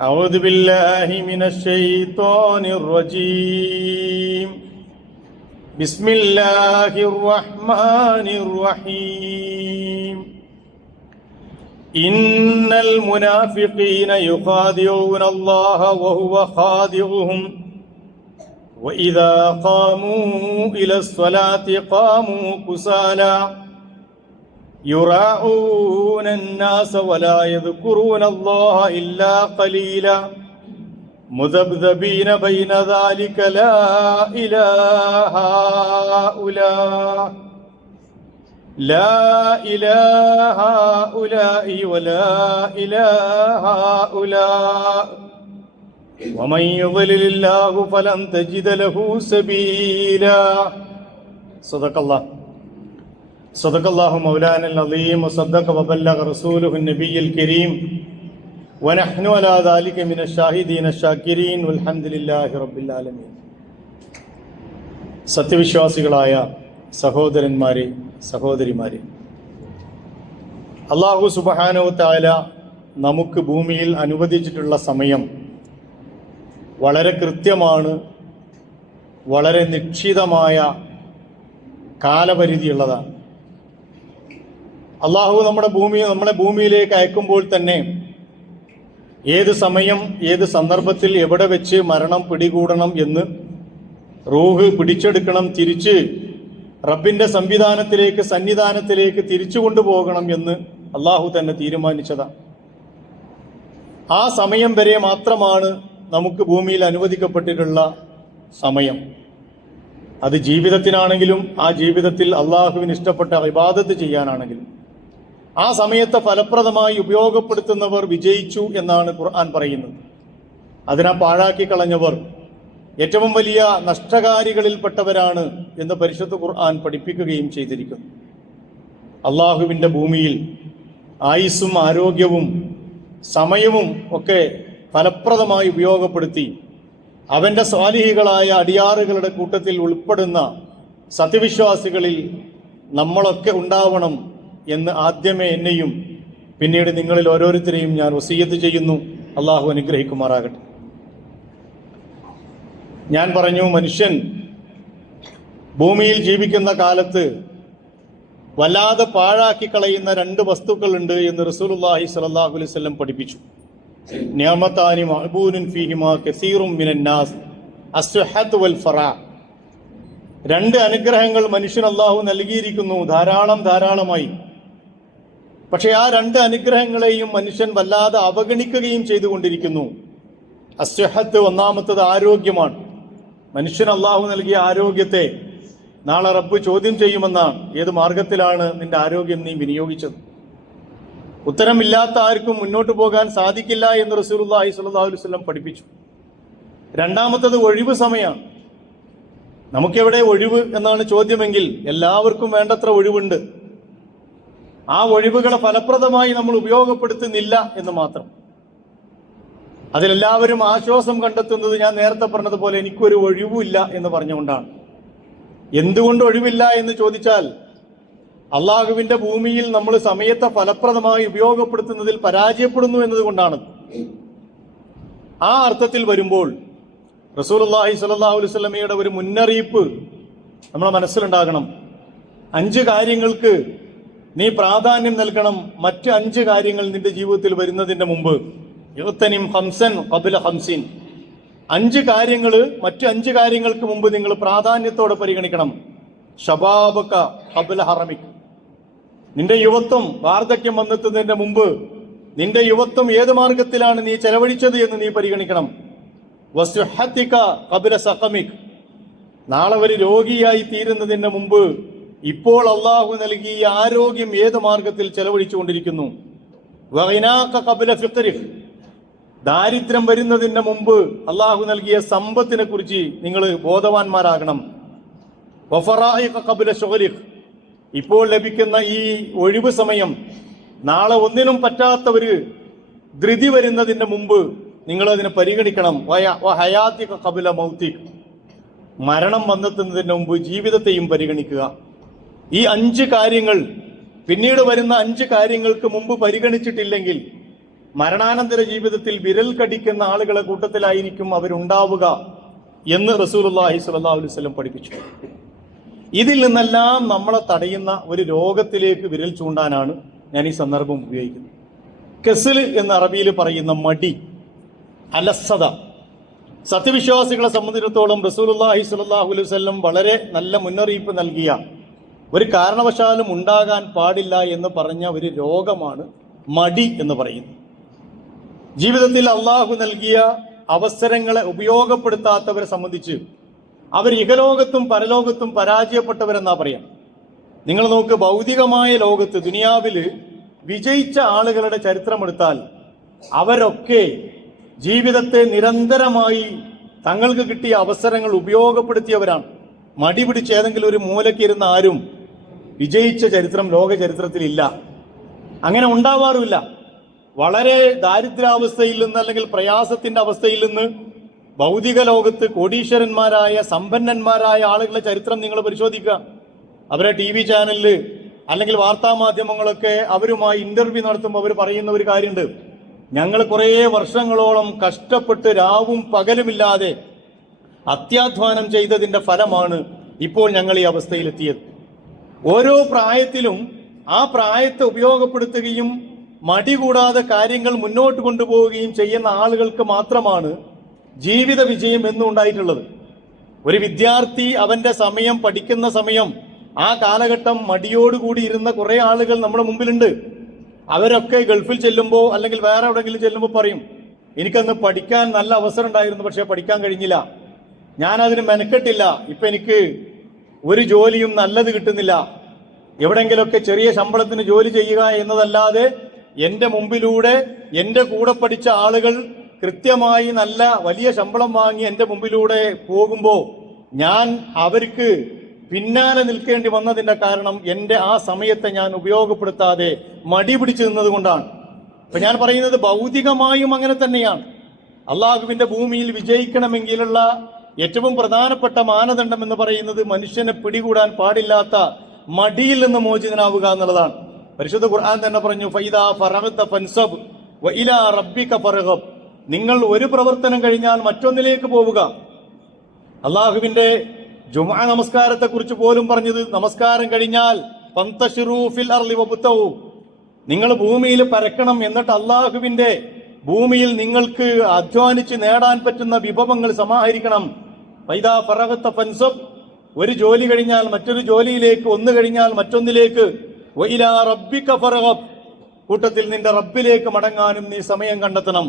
أعوذ بالله من الشيطان الرجيم بسم الله الرحمن الرحيم إن المنافقين يخادعون الله وهو خادعهم وإذا قاموا إلى الصلاة قاموا كسالى يراعون الناس ولا يذكرون الله إلا قليلا مذبذبين بين ذلك لا إله هؤلاء لا إله هؤلاء ولا إله هؤلاء ومن يضلل الله فلن تجد له سبيلا صدق الله صدق الله مولانا العظيم وصدق وبلغ رسوله النبي الكريم ونحن على ذلك من الشاهدين الشاكرين والحمد لله رب العالمين സത്യവിശ്വാസികളായ സഹോദരന്മാരെ സഹോദരിമാരെ അള്ളാഹു സുബഹാനോ താല നമുക്ക് ഭൂമിയിൽ അനുവദിച്ചിട്ടുള്ള സമയം വളരെ കൃത്യമാണ് വളരെ നിശ്ചിതമായ കാലപരിധിയുള്ളതാണ് അള്ളാഹു നമ്മുടെ ഭൂമി നമ്മളെ ഭൂമിയിലേക്ക് അയക്കുമ്പോൾ തന്നെ ഏത് സമയം ഏത് സന്ദർഭത്തിൽ എവിടെ വെച്ച് മരണം പിടികൂടണം എന്ന് റൂഹ് പിടിച്ചെടുക്കണം തിരിച്ച് റബ്ബിന്റെ സംവിധാനത്തിലേക്ക് സന്നിധാനത്തിലേക്ക് തിരിച്ചു കൊണ്ടുപോകണം എന്ന് അള്ളാഹു തന്നെ തീരുമാനിച്ചതാണ് ആ സമയം വരെ മാത്രമാണ് നമുക്ക് ഭൂമിയിൽ അനുവദിക്കപ്പെട്ടിട്ടുള്ള സമയം. അത് ജീവിതത്തിനാണെങ്കിലും ആ ജീവിതത്തിൽ അള്ളാഹുവിന് ഇഷ്ടപ്പെട്ട ഇബാദത്ത് ചെയ്യാനാണെങ്കിലും. ആ സമയത്തെ ഫലപ്രദമായി ഉപയോഗപ്പെടുത്തുന്നവർ വിജയിച്ചു എന്നാണ് ഖുർആൻ പറയുന്നത്. അതിനെ പാഴാക്കി കളഞ്ഞവർ ഏറ്റവും വലിയ നഷ്ടകാരികളിൽപ്പെട്ടവരാണ് എന്ന് പരിശുദ്ധ ഖുർആൻ പഠിപ്പിക്കുകയും ചെയ്തിരിക്കുന്നു. അള്ളാഹുവിന്റെ ഭൂമിയിൽ ആയുസ്സും ആരോഗ്യവും സമയവും ഒക്കെ ഫലപ്രദമായി ഉപയോഗപ്പെടുത്തി അവന്റെ സ്വാലിഹികളായ അടിയാറുകളുടെ കൂട്ടത്തിൽ ഉൾപ്പെടുന്ന സത്യവിശ്വാസികളിൽ നമ്മളൊക്കെ ഉണ്ടാവണം എന്ന് ആദ്യമേ എന്നെയും പിന്നീട് നിങ്ങളിൽ ഓരോരുത്തരെയും ഞാൻ വസീയത്ത് ചെയ്യുന്നു. അള്ളാഹു അനുഗ്രഹിക്കുമാറാകട്ടെ. ഞാൻ പറഞ്ഞു മനുഷ്യൻ ഭൂമിയിൽ ജീവിക്കുന്ന കാലത്ത് വല്ലാതെ പാഴാക്കി കളയുന്ന രണ്ട് വസ്തുക്കളുണ്ട് എന്ന് റസൂലുല്ലാഹി അലൈഹി വസല്ലം പഠിപ്പിച്ചു. നിയമത്താനി മഹബൂനുൻ ഫീഹിമാ കസീറും മിനന്നാസ് അസ്ഹത്ത് വൽ ഫറാ. രണ്ട് അനുഗ്രഹങ്ങൾ മനുഷ്യൻ അള്ളാഹു നൽകിയിരിക്കുന്നു. ധാരാളം ധാരാളമായി. പക്ഷെ ആ രണ്ട് അനുഗ്രഹങ്ങളെയും മനുഷ്യൻ വല്ലാതെ അവഗണിക്കുകയും ചെയ്തുകൊണ്ടിരിക്കുന്നു. അസ്വഹത്ത് ഒന്നാമത്തത് ആരോഗ്യമാണ്. മനുഷ്യൻ അള്ളാഹു നൽകിയ ആരോഗ്യത്തെ നാളെ റബ്ബ് ചോദ്യം ചെയ്യുമെന്നാണ്. ഏത് മാർഗത്തിലാണ് നിന്റെ ആരോഗ്യം നീ വിനിയോഗിച്ചത്? ഉത്തരമില്ലാത്ത ആർക്കും മുന്നോട്ട് പോകാൻ സാധിക്കില്ല എന്ന് റസൂലുള്ളാഹി സ്വല്ലല്ലാഹു അലൈഹി വസല്ലം പഠിപ്പിച്ചു. രണ്ടാമത്തത് ഒഴിവ് സമയമാണ്. നമുക്കെവിടെ ഒഴിവ് എന്നാണ് ചോദ്യമെങ്കിൽ എല്ലാവർക്കും വേണ്ടത്ര ഒഴിവുണ്ട്. ആ ഒഴിവുകളെ ഫലപ്രദമായി നമ്മൾ ഉപയോഗപ്പെടുത്തുന്നില്ല എന്ന് മാത്രം. അതിലെല്ലാവരും ആശ്വാസം കണ്ടെത്തുന്നത് ഞാൻ നേരത്തെ പറഞ്ഞതുപോലെ എനിക്കൊരു ഒഴിവുമില്ല എന്ന് പറഞ്ഞുകൊണ്ടാണ്. എന്തുകൊണ്ട് ഒഴിവില്ല എന്ന് ചോദിച്ചാൽ അള്ളാഹുവിന്റെ ഭൂമിയിൽ നമ്മൾ സമയത്തെ ഫലപ്രദമായി ഉപയോഗപ്പെടുത്തുന്നതിൽ പരാജയപ്പെടുന്നു എന്നതുകൊണ്ടാണ്. ആ അർത്ഥത്തിൽ വരുമ്പോൾ സ്വല്ലല്ലാഹു അലൈഹി വസല്ലമയുടെ ഒരു മുന്നറിയിപ്പ് നമ്മുടെ മനസ്സിലുണ്ടാകണം. അഞ്ച് കാര്യങ്ങൾക്ക് നീ പ്രാധാന്യം നൽകണം മറ്റ് അഞ്ച് കാര്യങ്ങൾ നിന്റെ ജീവിതത്തിൽ വരുന്നതിന്റെ മുമ്പ്. യുവത്തനിം ഹംസൻ കബില ഹംസിൻ അഞ്ച് കാര്യങ്ങൾ മറ്റു അഞ്ച് കാര്യങ്ങൾക്ക് മുമ്പ് നിങ്ങൾ പ്രാധാന്യത്തോടെ പരിഗണിക്കണം. ഷബാബക്ക കബില ഹറമിക്. നിന്റെ യുവത്വം വാർദ്ധക്യം വന്നെത്തുന്നതിന്റെ മുമ്പ് നിന്റെ യുവത്വം ഏത് മാർഗത്തിലാണ് നീ ചെലവഴിച്ചത് എന്ന് നീ പരിഗണിക്കണം. വസുഹത്തിക കബില സഹമിക് നാളെ ഒരു രോഗിയായി തീരുന്നതിന് മുമ്പ് ഇപ്പോൾ അള്ളാഹു നൽകിയ ആരോഗ്യം ഏത് മാർഗത്തിൽ ചെലവഴിച്ചുകൊണ്ടിരിക്കുന്നു? ദാരിദ്ര്യം വരുന്നതിന് മുമ്പ് അള്ളാഹു നൽകിയ സമ്പത്തിനെ കുറിച്ച് നിങ്ങൾ ബോധവാന്മാരാകണം. ഇപ്പോൾ ലഭിക്കുന്ന ഈ ഒഴിവ് സമയം നാളെ ഒന്നിനും പറ്റാത്തവര് ധൃതി വരുന്നതിന് മുമ്പ് നിങ്ങൾ അതിനെ പരിഗണിക്കണം ഹയാത്തിക കബില മൗത്തിക്. മരണം വന്നെത്തുന്നതിന് മുമ്പ് ജീവിതത്തെയും പരിഗണിക്കുക. ഈ അഞ്ച് കാര്യങ്ങൾ പിന്നീട് വരുന്ന അഞ്ച് കാര്യങ്ങൾക്ക് മുമ്പ് പരിഗണിച്ചിട്ടില്ലെങ്കിൽ മരണാനന്തര ജീവിതത്തിൽ വിരൽ കടിക്കുന്ന ആളുകളെ കൂട്ടത്തിലായിരിക്കും അവരുണ്ടാവുക എന്ന് റസൂലുള്ളാഹി സ്വല്ലല്ലാഹു അലൈഹി വസല്ലം പഠിപ്പിച്ചു. ഇതിൽ നിന്നെല്ലാം നമ്മളെ തടയുന്ന ഒരു രോഗത്തിലേക്ക് വിരൽ ചൂണ്ടാനാണ് ഞാൻ ഈ സന്ദർഭം ഉപയോഗിക്കുന്നത്. കെസിൽ എന്ന് അറബിയിൽ പറയുന്ന മടി അലസത. സത്യവിശ്വാസികളെ സംബന്ധിച്ചിടത്തോളം റസൂലുള്ളാഹി സ്വല്ലല്ലാഹു അലൈഹി വസല്ലം വളരെ നല്ല മുന്നറിയിപ്പ് നൽകിയ ഒരു കാരണവശാലും ഉണ്ടാകാൻ പാടില്ല എന്ന് പറഞ്ഞ ഒരു രോഗമാണ് മടി എന്ന് പറയുന്നത്. ജീവിതത്തിൽ അള്ളാഹു നൽകിയ അവസരങ്ങളെ ഉപയോഗപ്പെടുത്താത്തവരെ സംബന്ധിച്ച് അവർ ഇഹലോകത്തും പരലോകത്തും പരാജയപ്പെട്ടവരെന്നാ പറയാം. നിങ്ങൾ നോക്ക് ഭൗതികമായ ലോകത്ത് ദുനിയാവിൽ വിജയിച്ച ആളുകളുടെ ചരിത്രമെടുത്താൽ അവരൊക്കെ ജീവിതത്തെ നിരന്തരമായി തങ്ങൾക്ക് കിട്ടിയ അവസരങ്ങൾ ഉപയോഗപ്പെടുത്തിയവരാണ്. മടി പിടിച്ച് ഏതെങ്കിലും ഒരു മൂലക്കിരുന്ന ആരും വിജയിച്ച ചരിത്രം ലോക ചരിത്രത്തിലില്ല അങ്ങനെ ഉണ്ടാവാറുമില്ല. വളരെ ദാരിദ്ര്യാവസ്ഥയിൽ നിന്ന് അല്ലെങ്കിൽ പ്രയാസത്തിന്റെ അവസ്ഥയിൽ നിന്ന് ഭൗതിക ലോകത്ത് കോടീശ്വരന്മാരായ സമ്പന്നന്മാരായ ആളുകളുടെ ചരിത്രം നിങ്ങൾ പരിശോധിക്കുക. അവരെ ടി വി ചാനലിൽ അല്ലെങ്കിൽ വാർത്താ മാധ്യമങ്ങളൊക്കെ അവരുമായി ഇന്റർവ്യൂ നടത്തുമ്പോൾ അവർ പറയുന്ന ഒരു കാര്യമുണ്ട്. ഞങ്ങൾ കുറേ വർഷങ്ങളോളം കഷ്ടപ്പെട്ട് രാവും പകലുമില്ലാതെ അത്യാധ്വാനം ചെയ്തതിന്റെ ഫലമാണ് ഇപ്പോൾ ഞങ്ങൾ ഈ അവസ്ഥയിലെത്തിയത്. ഓരോ പ്രായത്തിലും ആ പ്രായത്തെ ഉപയോഗപ്പെടുത്തുകയും മടി കൂടാതെ കാര്യങ്ങൾ മുന്നോട്ട് കൊണ്ടുപോവുകയും ചെയ്യുന്ന ആളുകൾക്ക് മാത്രമാണ് ജീവിത വിജയം എന്നും ഉണ്ടായിട്ടുള്ളത്. ഒരു വിദ്യാർത്ഥി അവന്റെ സമയം പഠിക്കുന്ന സമയം ആ കാലഘട്ടം മടിയോടുകൂടി ഇരുന്ന കുറേ ആളുകൾ നമ്മുടെ മുമ്പിലുണ്ട്. അവരൊക്കെ ഗൾഫിൽ ചെല്ലുമ്പോൾ അല്ലെങ്കിൽ വേറെ എവിടെയെങ്കിലും ചെല്ലുമ്പോൾ പറയും എനിക്കന്ന് പഠിക്കാൻ നല്ല അവസരം ഉണ്ടായിരുന്നു പക്ഷേ പഠിക്കാൻ കഴിഞ്ഞില്ല. ഞാൻ മെനക്കെട്ടില്ല. ഇപ്പൊ എനിക്ക് ഒരു ജോലിയും നല്ലത് കിട്ടുന്നില്ല. എവിടെങ്കിലൊക്കെ ചെറിയ ശമ്പളത്തിന് ജോലി ചെയ്യുക എന്നതല്ലാതെ എന്റെ മുമ്പിലൂടെ എന്റെ കൂടെ പഠിച്ച ആളുകൾ കൃത്യമായി നല്ല വലിയ ശമ്പളം വാങ്ങി എന്റെ മുമ്പിലൂടെ പോകുമ്പോൾ ഞാൻ അവർക്ക് പിന്നാലെ നിൽക്കേണ്ടി വന്നതിന്റെ കാരണം എന്റെ ആ സമയത്തെ ഞാൻ ഉപയോഗപ്പെടുത്താതെ മടി പിടിച്ചു നിന്നത് കൊണ്ടാണ്. അപ്പൊ ഞാൻ പറയുന്നത് ഭൗതികമായും അങ്ങനെ തന്നെയാണ്. അള്ളാഹുവിന്റെ ഭൂമിയിൽ വിജയിക്കണമെങ്കിലുള്ള ഏറ്റവും പ്രധാനപ്പെട്ട മാനദണ്ഡം എന്ന് പറയുന്നത് മനുഷ്യനെ പിടികൂടാൻ പാടില്ലാത്ത മടിയിൽ നിന്ന് മോചിതനാവുക എന്നുള്ളതാണ്. പരിശുദ്ധ ഖുർആൻ തന്നെ പറഞ്ഞു ഫൻസബ് റബ്ബിക നിങ്ങൾ ഒരു പ്രവർത്തനം കഴിഞ്ഞാൽ മറ്റൊന്നിലേക്ക് പോവുക. അള്ളാഹുവിന്റെ ജുമാ നമസ്കാരത്തെ കുറിച്ച് പോലും പറഞ്ഞത് നമസ്കാരം കഴിഞ്ഞാൽ നിങ്ങൾ ഭൂമിയിൽ പരക്കണം എന്നിട്ട് അള്ളാഹുവിന്റെ ഭൂമിയിൽ നിങ്ങൾക്ക് അധ്വാനിച്ച് നേടാൻ പറ്റുന്ന വിഭവങ്ങൾ സമാഹരിക്കണം. ഫൈദാ ഫറഗത്ത ഫൻസബ് ഒരു ജോലി കഴിഞ്ഞാൽ മറ്റൊരു ജോലിയിലേക്ക് ഒന്ന് കഴിഞ്ഞാൽ മറ്റൊന്നിലേക്ക്. വൈലാ റബ്ബിക ഫറഹബ് കൂട്ടത്തിൽ നിന്റെ റബ്ബിലേക്ക് മടങ്ങാനും നീ സമയം കണ്ടെത്തണം.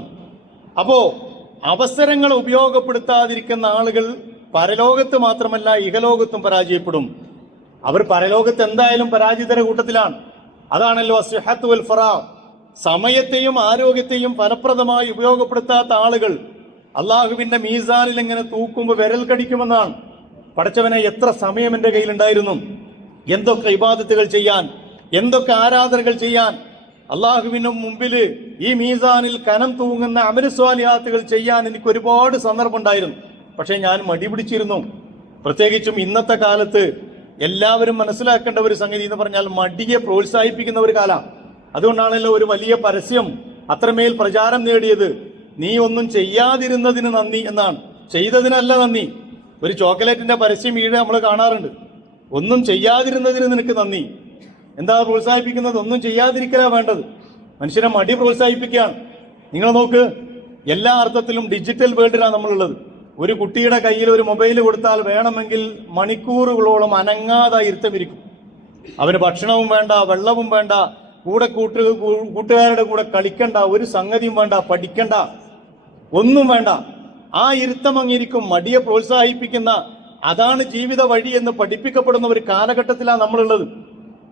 അപ്പോ അവസരങ്ങൾ ഉപയോഗപ്പെടുത്താതിരിക്കുന്ന ആളുകൾ പരലോകത്ത് മാത്രമല്ല ഇഹലോകത്തും പരാജയപ്പെടും. അവർ പരലോകത്ത് എന്തായാലും പരാജിതര കൂട്ടത്തിലാണ്. അതാണല്ലോ സിഹത്ത് വൽ ഫറാ. സമയത്തെയും ആരോഗ്യത്തെയും ഫലപ്രദമായി ഉപയോഗപ്പെടുത്താത്ത ആളുകൾ അള്ളാഹുവിന്റെ മീസാനിൽ ഇങ്ങനെ തൂക്കുമ്പോൾ വിരൽ കടിക്കുമെന്നാണ്. പഠിച്ചവനെ എത്ര സമയം എന്റെ കയ്യിലുണ്ടായിരുന്നു? എന്തൊക്കെ ഇബാദത്തുകൾ ചെയ്യാൻ? എന്തൊക്കെ ആരാധനകൾ ചെയ്യാൻ? അള്ളാഹുവിനും മുമ്പിൽ ഈ മീസാനിൽ കനം തൂങ്ങുന്ന അമരസ്വാലിയാത്തുകൾ ചെയ്യാൻ എനിക്ക് ഒരുപാട് സന്ദർഭം ഉണ്ടായിരുന്നു. പക്ഷേ ഞാൻ മടി പിടിച്ചിരുന്നു. പ്രത്യേകിച്ചും ഇന്നത്തെ കാലത്ത് എല്ലാവരും മനസ്സിലാക്കേണ്ട ഒരു സംഗതി എന്ന് പറഞ്ഞാൽ മടിയെ പ്രോത്സാഹിപ്പിക്കുന്ന ഒരു കാലം. അതുകൊണ്ടാണല്ലോ ഒരു വലിയ പരസ്യം അത്രമേൽ പ്രചാരം നേടിയത്. നീ ഒന്നും ചെയ്യാതിരുന്നതിന് നന്ദി എന്നാണ്. ചെയ്തതിനല്ല നന്ദി. ഒരു ചോക്ലേറ്റിന്റെ പരസ്യം വീഴ് നമ്മൾ കാണാറുണ്ട്. ഒന്നും ചെയ്യാതിരുന്നതിന് നിനക്ക് നന്ദി. എന്താ പ്രോത്സാഹിപ്പിക്കുന്നത്? ഒന്നും ചെയ്യാതിരിക്കലാ വേണ്ടത്. മനുഷ്യനെ മടി പ്രോത്സാഹിപ്പിക്കുകയാണ്. നിങ്ങൾ നോക്ക് എല്ലാ അർത്ഥത്തിലും ഡിജിറ്റൽ വേൾഡിലാണ് നമ്മളുള്ളത്. ഒരു കുട്ടിയുടെ കയ്യിൽ ഒരു മൊബൈൽ കൊടുത്താൽ വേണമെങ്കിൽ മണിക്കൂറുകളോളം അനങ്ങാതെ ഇരുത്തമിരിക്കും. അവന് ഭക്ഷണവും വേണ്ട വെള്ളവും വേണ്ട കൂടെ കൂട്ട് കൂട്ടുകാരുടെ കൂടെ കളിക്കണ്ട ഒരു സംഗതിയും വേണ്ട പഠിക്കണ്ട. ഒന്നും വേണ്ട. ആ ഇരുത്തം അങ്ങിരിക്കും. മടിയെ പ്രോത്സാഹിപ്പിക്കുന്ന അതാണ് ജീവിത വഴി എന്ന് പഠിപ്പിക്കപ്പെടുന്ന ഒരു കാലഘട്ടത്തിലാണ് നമ്മളുള്ളത്.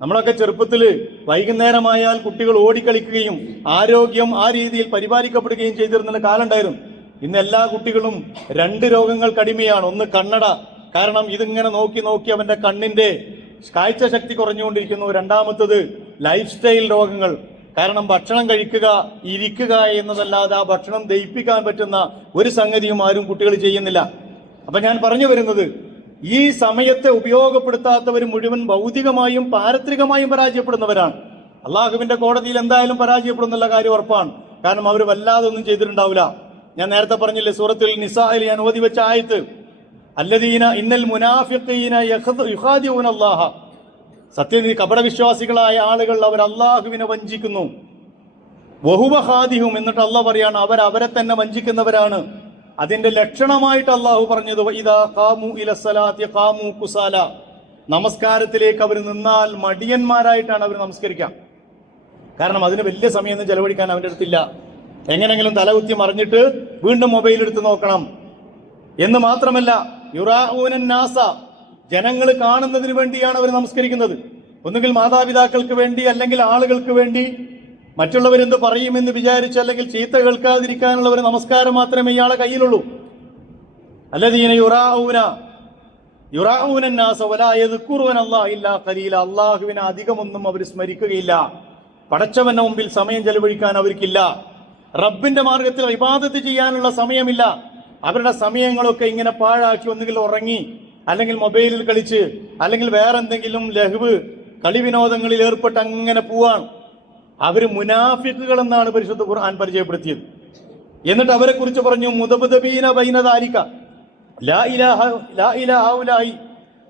നമ്മളൊക്കെ ചെറുപ്പത്തിൽ വൈകുന്നേരമായാൽ കുട്ടികൾ ഓടിക്കളിക്കുകയും ആരോഗ്യം ആ രീതിയിൽ പരിപാലിക്കപ്പെടുകയും ചെയ്തിരുന്ന കാലം ഉണ്ടായിരുന്നു ഇന്ന് എല്ലാ കുട്ടികളും രണ്ട് രോഗങ്ങൾക്ക് അടിമയാണ് ഒന്ന് കണ്ണട. കാരണം ഇതിങ്ങനെ നോക്കി നോക്കി അവന്റെ കണ്ണിന്റെ കാഴ്ച ശക്തി കുറഞ്ഞുകൊണ്ടിരിക്കുന്നു. രണ്ടാമത്തത് ലൈഫ് സ്റ്റൈൽ രോഗങ്ങൾ. കാരണം ഭക്ഷണം കഴിക്കുക ഇരിക്കുക എന്നതല്ലാതെ ആ ഭക്ഷണം ദഹിപ്പിക്കാൻ പറ്റുന്ന ഒരു സംഗതിയും ആരും കുട്ടികൾ ചെയ്യുന്നില്ല. അപ്പൊ ഞാൻ പറഞ്ഞു വരുന്നത് ഈ സമയത്തെ ഉപയോഗപ്പെടുത്താത്തവർ മുഴുവൻ ഭൗതികമായും പാരത്രികമായും പരാജയപ്പെടുന്നവരാണ്. അള്ളാഹുവിന്റെ കോടതിയിൽ എന്തായാലും പരാജയപ്പെടുന്നുള്ള കാര്യം ഉറപ്പാണ്. കാരണം അവർ വല്ലാതെ ഒന്നും ചെയ്തിട്ടുണ്ടാവില്ല. ഞാൻ നേരത്തെ പറഞ്ഞില്ലേ സൂറത്തിൽ നിസായിൽ ഞാൻ ഓതി വെച്ച ആയത്ത് അല്ലദീന ഇന്നൽ മുനാഫിഖീന യഖദ് യുഖാദിഊന അല്ലാഹ സത്യനിധി കപടവിശ്വാസികളായ ആളുകൾ അവർ അള്ളാഹുവിനെ വഞ്ചിക്കുന്നു. വഹുവഹാദിഹും എന്നിട്ട് അള്ളാഹ് പറയാണ് അവർ അവരെ തന്നെ വഞ്ചിക്കുന്നവരാണ്. അതിന്റെ ലക്ഷണമായിട്ട് അള്ളാഹു പറഞ്ഞത് ഇതാ കാമു ഇലസലാത്തി കുസാല. നമസ്കാരത്തിലേക്ക് അവർ നിന്നാൽ മടിയന്മാരായിട്ടാണ് അവർ നമസ്കരിക്കാം. കാരണം അതിന് വലിയ സമയമൊന്നും ചെലവഴിക്കാൻ അവന്റെ അടുത്തില്ല. എങ്ങനെങ്കിലും തലകുത്തി മറിഞ്ഞിട്ട് വീണ്ടും മൊബൈൽ എടുത്ത് നോക്കണം. എന്ന് മാത്രമല്ല യുറാഊനൻ നാസ ജനങ്ങൾ കാണുന്നതിന് വേണ്ടിയാണ് അവർ നമസ്കരിക്കുന്നത്. ഒന്നുകിൽ മാതാപിതാക്കൾക്ക് വേണ്ടി അല്ലെങ്കിൽ ആളുകൾക്ക് വേണ്ടി. മറ്റുള്ളവരെന്ത് പറയുമെന്ന് വിചാരിച്ച് അല്ലെങ്കിൽ ചീത്ത കേൾക്കാതിരിക്കാനുള്ള ഒരു നമസ്കാരം മാത്രമേ ഇയാളെ കയ്യിലുള്ളൂ. അല്ലദീന യുറാഊന അള്ളാഹുവിനെ അധികമൊന്നും അവർ സ്മരിക്കുകയില്ല. പടച്ചവന്റെ മുമ്പിൽ സമയം ചെലവഴിക്കാൻ അവർക്കില്ല. റബ്ബിന്റെ മാർഗത്തിൽ വിവാദത്ത് ചെയ്യാനുള്ള സമയമില്ല. അവരുടെ സമയങ്ങളൊക്കെ ഇങ്ങനെ പാഴാക്കി ഒന്നുകിൽ ഉറങ്ങി അല്ലെങ്കിൽ മൊബൈലിൽ കളിച്ച് അല്ലെങ്കിൽ വേറെ എന്തെങ്കിലും ലഹ്വ് കളി വിനോദങ്ങളിൽ ഏർപ്പെട്ട് അങ്ങനെ പോവാണ്. അവർ മുനാഫിക്കുകൾ എന്നാണ് പരിശുദ്ധ ഖുർആൻ പരിചയപ്പെടുത്തിയത്. എന്നിട്ട് അവരെ കുറിച്ച് പറഞ്ഞു മുതബുദബീന ബൈനദാരിക ലാ ഇലാഹ ലാ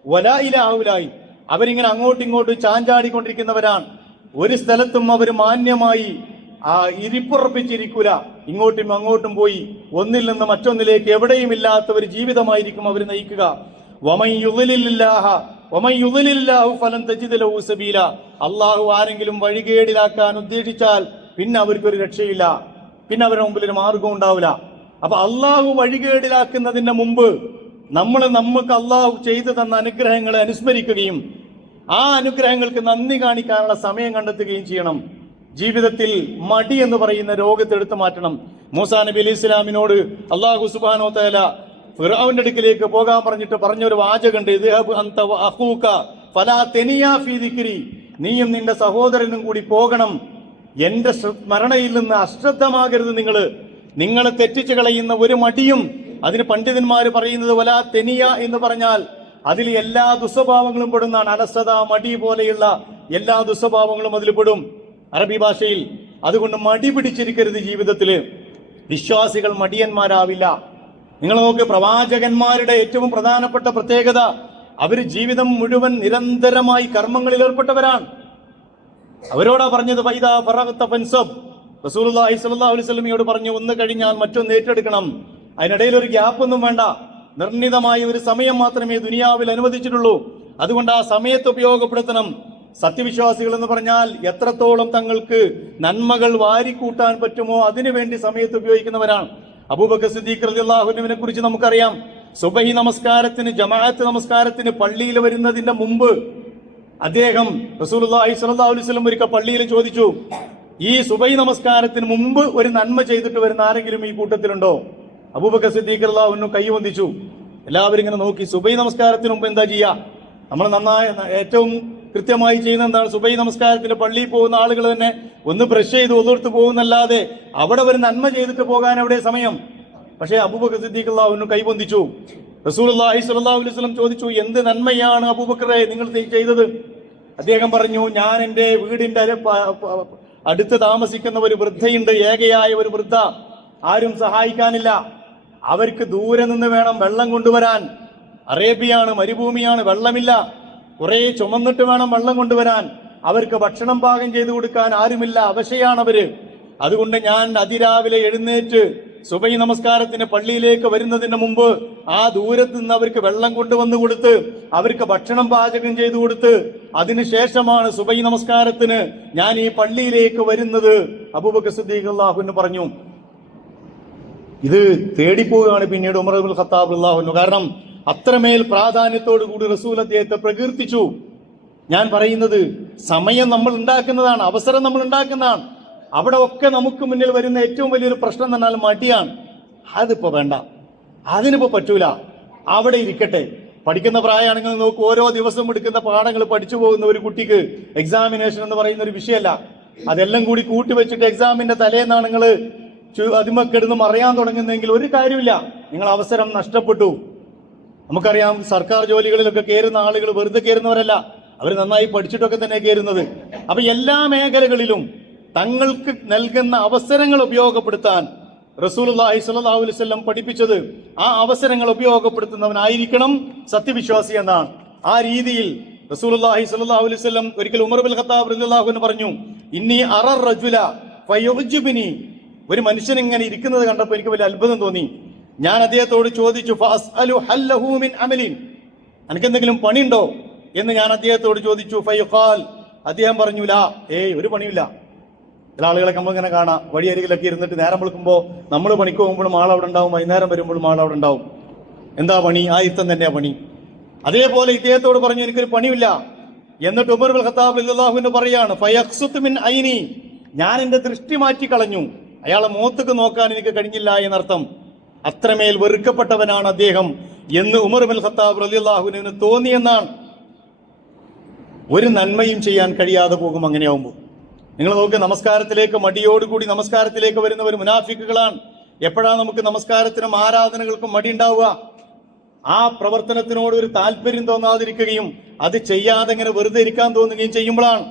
വലാ അവരിങ്ങനെ അങ്ങോട്ടും ഇങ്ങോട്ടും ചാഞ്ചാടിക്കൊണ്ടിരിക്കുന്നവരാണ്. ഒരു സ്ഥലത്തും അവർ മാന്യമായി ആ ഇരിപ്പുറപ്പിച്ചിരിക്കൂല. ഇങ്ങോട്ടും അങ്ങോട്ടും പോയി ഒന്നിൽ നിന്ന് മറ്റൊന്നിലേക്ക് എവിടെയും ഇല്ലാത്ത ഒരു ജീവിതമായിരിക്കും അവർ നയിക്കുക. അള്ളാഹു ആരെങ്കിലും വഴികേടിലാക്കാൻ ഉദ്ദേശിച്ചാൽ പിന്നെ അവർക്കൊരു രക്ഷയില്ല. പിന്നെ അവരുടെ മുമ്പിൽ ഒരു മാർഗം ഉണ്ടാവില്ല. അപ്പൊ അള്ളാഹു വഴികേടിലാക്കുന്നതിന് മുമ്പ് നമ്മൾ നമുക്ക് അള്ളാഹു ചെയ്തു തന്ന അനുഗ്രഹങ്ങളെ അനുസ്മരിക്കുകയും ആ അനുഗ്രഹങ്ങൾക്ക് നന്ദി കാണിക്കാനുള്ള സമയം കണ്ടെത്തുകയും ചെയ്യണം. ജീവിതത്തിൽ മടി എന്ന് പറയുന്ന രോഗത്തെ എടുത്തു മാറ്റണം. മൂസാ നബി അലി ഇസ്ലാമിനോട് അള്ളാഹു സുബാനോ തല ഫിറാവിന്റെ അടുക്കിലേക്ക് പോകാൻ പറഞ്ഞിട്ട് പറഞ്ഞൊരു വാചകണ്ട് ഇദ്ഹബ് അന്ത അഖൂക ഫലാ തെനിയാ ഫീ ദിക്രി. നീയും നിന്റെ സഹോദരനും കൂടി പോകണം. എന്റെ സ്മരണയിൽ നിന്ന് അശ്രദ്ധമാകരുത് നിങ്ങൾ നിങ്ങളെ തെറ്റിച്ചു കളയുന്ന ഒരു മടിയും അതിന് പണ്ഡിതന്മാർ പറയുന്നത് വലാ തെനിയ എന്ന് പറഞ്ഞാൽ അതിൽ എല്ലാ ദുസ്വഭാവങ്ങളും പെടുന്നതാണ്. അലസത മടി പോലെയുള്ള എല്ലാ ദുസ്വഭാവങ്ങളും അതിൽ പെടും. അറബി ഭാഷയിൽ അതുകൊണ്ട് മടി പിടിച്ചിരിക്കരുത് ജീവിതത്തിൽ വിശ്വാസികൾ മടിയന്മാരാവില്ല. നിങ്ങൾ നോക്ക് പ്രവാചകന്മാരുടെ ഏറ്റവും പ്രധാനപ്പെട്ട പ്രത്യേകത അവർ ജീവിതം മുഴുവൻ നിരന്തരമായി കർമ്മങ്ങളിൽ ഏർപ്പെട്ടവരാണ്. അവരോടാ പറഞ്ഞത് ഫൈദാ ഫറഗത്ത ഫൻസബ്. വസല്ലമയോട് പറഞ്ഞു ഒന്ന് കഴിഞ്ഞാൽ മറ്റൊന്ന് ഏറ്റെടുക്കണം. അതിനിടയിൽ ഒരു ഗ്യാപ്പ് ഒന്നും വേണ്ട. നിർണിതമായ ഒരു സമയം മാത്രമേ ദുനിയാവിൽ അനുവദിച്ചിട്ടുള്ളൂ. അതുകൊണ്ട് ആ സമയത്ത് ഉപയോഗപ്പെടുത്തണം. സത്യവിശ്വാസികൾ എന്ന് പറഞ്ഞാൽ എത്രത്തോളം തങ്ങൾക്ക് നന്മകൾ വാരിക്കൂട്ടാൻ പറ്റുമോ അതിനുവേണ്ടി സമയത്ത് ഉപയോഗിക്കുന്നവരാണ്. അബൂബക്കർ സിദ്ദീഖ് കുറിച്ച് നമുക്കറിയാം. സുബഹി നമസ്കാരത്തിന് ജമാഅത്ത് നമസ്കാരത്തിന് പള്ളിയിൽ വരുന്നതിന്റെ മുമ്പ് അദ്ദേഹം അലൈഹി വസല്ലം ഒരിക്കൽ പള്ളിയിൽ ചോദിച്ചു ഈ സുബൈ നമസ്കാരത്തിന് മുമ്പ് ഒരു നന്മ ചെയ്തിട്ട് വരുന്ന ആരെങ്കിലും ഈ കൂട്ടത്തിലുണ്ടോ? അബൂബക്കർ സിദ്ദീഖ് കൈ വന്ദിച്ചു. എല്ലാവരും ഇങ്ങനെ നോക്കി സുബൈ നമസ്കാരത്തിന് മുമ്പ് എന്താ ചെയ്യാ? നമ്മൾ നന്നായ ഏറ്റവും കൃത്യമായി ചെയ്യുന്ന എന്താണ് സുബൈ നമസ്കാരത്തിന് പള്ളിയിൽ പോകുന്ന ആളുകൾ തന്നെ ഒന്ന് ബ്രഷ് ചെയ്ത് ഒതുർത്ത് പോകുന്നല്ലാതെ അവിടെ ഒരു നന്മ ചെയ്തിട്ട് പോകാൻ അവിടെ സമയം? പക്ഷേ അബൂബക്കർ സിദ്ദീഖ് അള്ളാഹുന്നു കൈപൊന്തിച്ചു റസൂലുള്ളാഹി സ്വല്ലല്ലാഹു അലൈഹി വസല്ലം ചോദിച്ചു എന്ത് നന്മയാണ് അബൂബക്കറെ നിങ്ങൾ ചെയ്തത്? അദ്ദേഹം പറഞ്ഞു ഞാൻ എന്റെ വീടിന്റെ അടുത്ത് താമസിക്കുന്ന ഒരു വൃദ്ധയുണ്ട് ഏകയായ ഒരു വൃദ്ധ. ആരും സഹായിക്കാനില്ല. അവർക്ക് ദൂരെ നിന്ന് വേണം വെള്ളം കൊണ്ടുവരാൻ. അറേബ്യയാണ് മരുഭൂമിയാണ് വെള്ളമില്ല. കുറെ ചുമന്നിട്ട് വേണം വെള്ളം കൊണ്ടുവരാൻ. അവർക്ക് ഭക്ഷണം പാകം ചെയ്തു കൊടുക്കാൻ ആരുമില്ല അവശയാണ് അവർ അതുകൊണ്ട് ഞാൻ അതിരാവിലെ എഴുന്നേറ്റ് സുബൈ നമസ്കാരത്തിന് പള്ളിയിലേക്ക് വരുന്നതിന് മുമ്പ് ആ ദൂരത്ത് നിന്ന് അവർക്ക് വെള്ളം കൊണ്ടുവന്നു കൊടുത്ത് അവർക്ക് ഭക്ഷണം പാചകം ചെയ്തു കൊടുത്ത് അതിനുശേഷമാണ് സുബൈ നമസ്കാരത്തിന് ഞാൻ ഈ പള്ളിയിലേക്ക് വരുന്നത്. അബൂബക്കർ സുദ്ദീഖ് അള്ളാഹുന്ന് പറഞ്ഞു. ഇത് തേടിപ്പോവുകയാണ് പിന്നീട് ഉമർ അബുൽ ഖത്താബ് അള്ളാഹുന്നു കാരണം അത്രമേൽ പ്രാധാന്യത്തോടു കൂടി റസൂൽ അദ്ദേഹത്തെ പ്രകീർത്തിച്ചു. ഞാൻ പറയുന്നത് സമയം നമ്മൾ ഉണ്ടാക്കുന്നതാണ് അവസരം നമ്മൾ ഉണ്ടാക്കുന്നതാണ്. അവിടെ ഒക്കെ നമുക്ക് മുന്നിൽ വരുന്ന ഏറ്റവും വലിയൊരു പ്രശ്നം തന്നാൽ മടിയാണ്. അതിപ്പോ വേണ്ട. അതിനിപ്പോ പറ്റൂല. അവിടെ ഇരിക്കട്ടെ. പഠിക്കുന്ന പ്രായമാണെങ്കിൽ നോക്ക് ഓരോ ദിവസവും എടുക്കുന്ന പാഠങ്ങൾ പഠിച്ചു പോകുന്ന ഒരു കുട്ടിക്ക് എക്സാമിനേഷൻ എന്ന് പറയുന്ന ഒരു വിഷയമല്ല. അതെല്ലാം കൂടി കൂട്ടി വെച്ചിട്ട് എക്സാമിന്റെ തലേന്നാണ് നിങ്ങൾ അതിമക്കെടുന്ന് മറിയാൻ തുടങ്ങുന്നെങ്കിൽ ഒരു കാര്യമില്ല. നിങ്ങൾ അവസരം നഷ്ടപ്പെട്ടു. നമുക്കറിയാം സർക്കാർ ജോലികളിലൊക്കെ കയറുന്ന ആളുകൾ വെറുതെ കയറുന്നവരല്ല അവർ നന്നായി പഠിച്ചിട്ടൊക്കെ തന്നെ കയറുന്നത് അപ്പൊ എല്ലാ മേഖലകളിലും തങ്ങൾക്ക് നൽകുന്ന അവസരങ്ങൾ ഉപയോഗപ്പെടുത്താൻ റസൂലുള്ളാഹി സ്വല്ലല്ലാഹു അലൈഹി വസല്ലം പഠിപ്പിച്ചത് ആ അവസരങ്ങൾ ഉപയോഗപ്പെടുത്തുന്നവനായിരിക്കണം സത്യവിശ്വാസി എന്നാണ്. ആ രീതിയിൽ റസൂലുള്ളാഹി സ്വല്ലല്ലാഹു അലൈഹി വസല്ലം ഒരിക്കൽ ഉമർ ബിൻ ഖത്താബ് അൻഹു പറഞ്ഞു ഇന്നി അറർ റജുല ഒരു മനുഷ്യൻ ഇങ്ങനെ ഇരിക്കുന്നത് കണ്ടപ്പോൾ എനിക്ക് വലിയ അത്ഭുതം തോന്നി. ഞാൻ അദ്ദേഹത്തോട് ചോദിച്ചു അമലിൻ? അനക്ക് എന്തെങ്കിലും പണിയുണ്ടോ? എന്ന് ഞാൻ അദ്ദേഹത്തോട് ചോദിച്ചു ഫൈഹാൽ അദ്ദേഹം പറഞ്ഞു ലാ ഏയ് ഒരു പണിയില്ല ചില ആളുകളൊക്കെ നമ്മളിങ്ങനെ കാണാം. വഴിയരികിലൊക്കെ ഇരുന്നിട്ട് നേരം വിളിക്കുമ്പോൾ നമ്മൾ പണിക്ക് പോകുമ്പോഴും ആൾ അവിടെ ഉണ്ടാവും വൈകുന്നേരം വരുമ്പോഴും ആൾ അവിടെ ഉണ്ടാവും. എന്താ പണി? ആ ഇത്തം തന്നെയാ പണി. അതേപോലെ ഇദ്ദേഹത്തോട് പറഞ്ഞു എനിക്കൊരു പണിയില്ല എന്നിട്ട് ഉമർ ബിൻ ഖത്താബ് അല്ലാഹുവിന് പറയാണ് ഫയഖ്സുത്ത് മിൻ ഐനി ഞാൻ എന്റെ ദൃഷ്ടി മാറ്റി കളഞ്ഞു അയാളെ മുഖത്തേക്ക് നോക്കാൻ എനിക്ക് കഴിഞ്ഞില്ല എന്നർത്ഥം. അത്രമേൽ വെറുക്കപ്പെട്ടവനാണ് അദ്ദേഹം എന്ന് ഉമർ ബിൻ ഖത്താബ് റളിയല്ലാഹുവിന് തോന്നിയെന്നാണ്. ഒരു നന്മയും ചെയ്യാൻ കഴിയാതെ പോകും അങ്ങനെയാവുമ്പോൾ നിങ്ങൾ നോക്ക് നമസ്കാരത്തിലേക്ക് മടിയോടുകൂടി നമസ്കാരത്തിലേക്ക് വരുന്നവർ മുനാഫിക്കുകളാണ്. എപ്പോഴാണ് നമുക്ക് നമസ്കാരത്തിനും ആരാധനകൾക്കും മടി ഉണ്ടാവുക? ആ പ്രവർത്തനത്തിനോട് ഒരു താല്പര്യം തോന്നാതിരിക്കുകയും അത് ചെയ്യാതെ ഇങ്ങനെ വെറുതെ ഇരിക്കാൻ തോന്നുകയും ചെയ്യുമ്പോഴാണ്.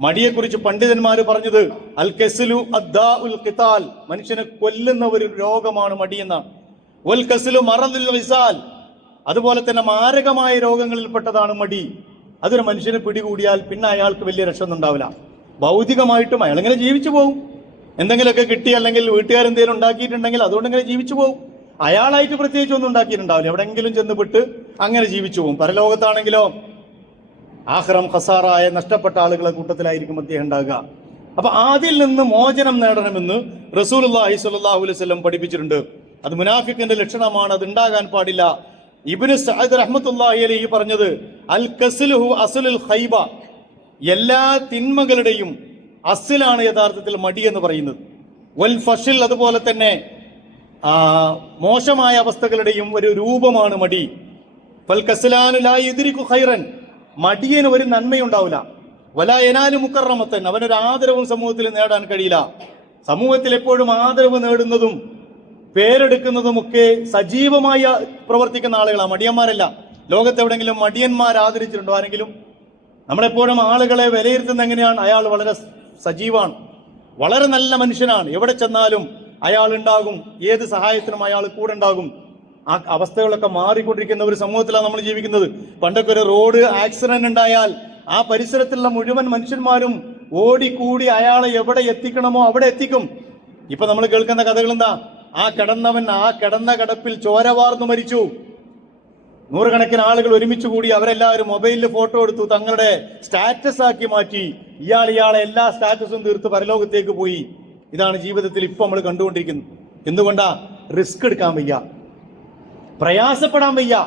മടിയെക്കുറിച്ച് പണ്ഡിതന്മാർ പറഞ്ഞത് അൽ കെസിലു അദ്ദാ ഉൽ കിതാൽ മനുഷ്യനെ കൊല്ലുന്ന ഒരു രോഗമാണ് മടിയെന്നാണ് ഉൽ കസിലു മറന്നിൽ വിസാൽ അതുപോലെ തന്നെ മാരകമായ രോഗങ്ങളിൽപ്പെട്ടതാണ് മടി. അതൊരു മനുഷ്യനെ പിടികൂടിയാൽ പിന്നെ അയാൾക്ക് വലിയ രക്ഷയൊന്നും ഉണ്ടാവില്ല ഭൗതികമായിട്ടും അയാൾ ഇങ്ങനെ ജീവിച്ചു പോകും എന്തെങ്കിലുമൊക്കെ കിട്ടി അല്ലെങ്കിൽ വീട്ടുകാരെന്തെങ്കിലും ഉണ്ടാക്കിയിട്ടുണ്ടെങ്കിൽ അതുകൊണ്ട് ഇങ്ങനെ ജീവിച്ചു പോകും അയാളായിട്ട് പ്രത്യേകിച്ച് ഒന്നും ഉണ്ടാക്കിയിട്ടുണ്ടാവില്ല. എവിടെയെങ്കിലും ചെന്ന് വിട്ട് അങ്ങനെ ജീവിച്ചു പോകും പരലോകത്താണെങ്കിലോ ആഹ്റം ഖസാറായ നഷ്ടപ്പെട്ട ആളുകളെ കൂട്ടത്തിലായിരിക്കും അദ്ദേഹം ഉണ്ടാകുക. അപ്പൊ അതിൽ നിന്ന് മോചനം നേടണമെന്ന് റസൂലുള്ളാഹി സ്വല്ലല്ലാഹു അലൈഹി വസല്ലം പഠിപ്പിച്ചിട്ടുണ്ട്. അത് മുനാഫിക്കിന്റെ ലക്ഷണമാണ് അത് ഉണ്ടാകാൻ പാടില്ല. ഇബ്നു സഅദ് റഹ്മത്തുള്ളാഹി അലൈഹി പറഞ്ഞത് അൽ കസ്ലുഹു അസുലുൽ ഖൈബ. എല്ലാ തിന്മകളുടെയും അസിലാണ് യഥാർത്ഥത്തിൽ മടി എന്ന് പറയുന്നത്. വൽ ഫഷിൽ അതുപോലെ തന്നെ മോശമായ അവസ്ഥകളുടെയും ഒരു രൂപമാണ് മടി. ഫൽ കസ്ലാനു ലാ യുദ്രികു ഖൈറൻ. മടിയന് ഒരു നന്മയുണ്ടാവില്ല. വല എനാലു മുക്കറമത്തൻ. അവനൊരു ആദരവും സമൂഹത്തിൽ നേടാൻ കഴിയില്ല. സമൂഹത്തിൽ എപ്പോഴും ആദരവ് നേടുന്നതും പേരെടുക്കുന്നതുമൊക്കെ സജീവമായി പ്രവർത്തിക്കുന്ന ആളുകളാണ് മടിയന്മാരല്ല. ലോകത്തെവിടെങ്കിലും മടിയന്മാർ ആദരിച്ചിട്ടുണ്ടോ? ആരെങ്കിലും? നമ്മളെപ്പോഴും ആളുകളെ വിലയിരുത്തുന്ന എങ്ങനെയാണ്? അയാൾ വളരെ സജീവാണ്. വളരെ നല്ല മനുഷ്യനാണ്. എവിടെ ചെന്നാലും അയാൾ ഉണ്ടാകും. ഏത് സഹായത്തിനും അയാൾ കൂടെ ഉണ്ടാകും. ആ അവസ്ഥകളൊക്കെ മാറിക്കൊണ്ടിരിക്കുന്ന ഒരു സമൂഹത്തിലാണ് നമ്മൾ ജീവിക്കുന്നത്. പണ്ടൊക്കെ ഒരു റോഡ് ആക്സിഡന്റ് ഉണ്ടായാൽ ആ പരിസരത്തുള്ള മുഴുവൻ മനുഷ്യന്മാരും ഓടിക്കൂടി അയാളെ എവിടെ എത്തിക്കണമോ അവിടെ എത്തിക്കും. ഇപ്പൊ നമ്മൾ കേൾക്കുന്ന കഥകൾ എന്താ ആ കിടന്നവൻ ആ കിടന്ന കിടപ്പിൽ ചോര വാർന്നു മരിച്ചു. നൂറുകണക്കിന് ആളുകൾ ഒരുമിച്ച് കൂടി അവരെല്ലാവരും മൊബൈലിൽ ഫോട്ടോ എടുത്തു തങ്ങളുടെ സ്റ്റാറ്റസ് ആക്കി മാറ്റി. ഇയാൾ ഇയാളെ എല്ലാ സ്റ്റാറ്റസും തീർത്ത് പരലോകത്തേക്ക് പോയി. ഇതാണ് ജീവിതത്തിൽ ഇപ്പൊ നമ്മൾ കണ്ടുകൊണ്ടിരിക്കുന്നത്. എന്തുകൊണ്ടാ? റിസ്ക് എടുക്കാൻ വയ്യ. പ്രയാസപ്പെടാൻ വയ്യ.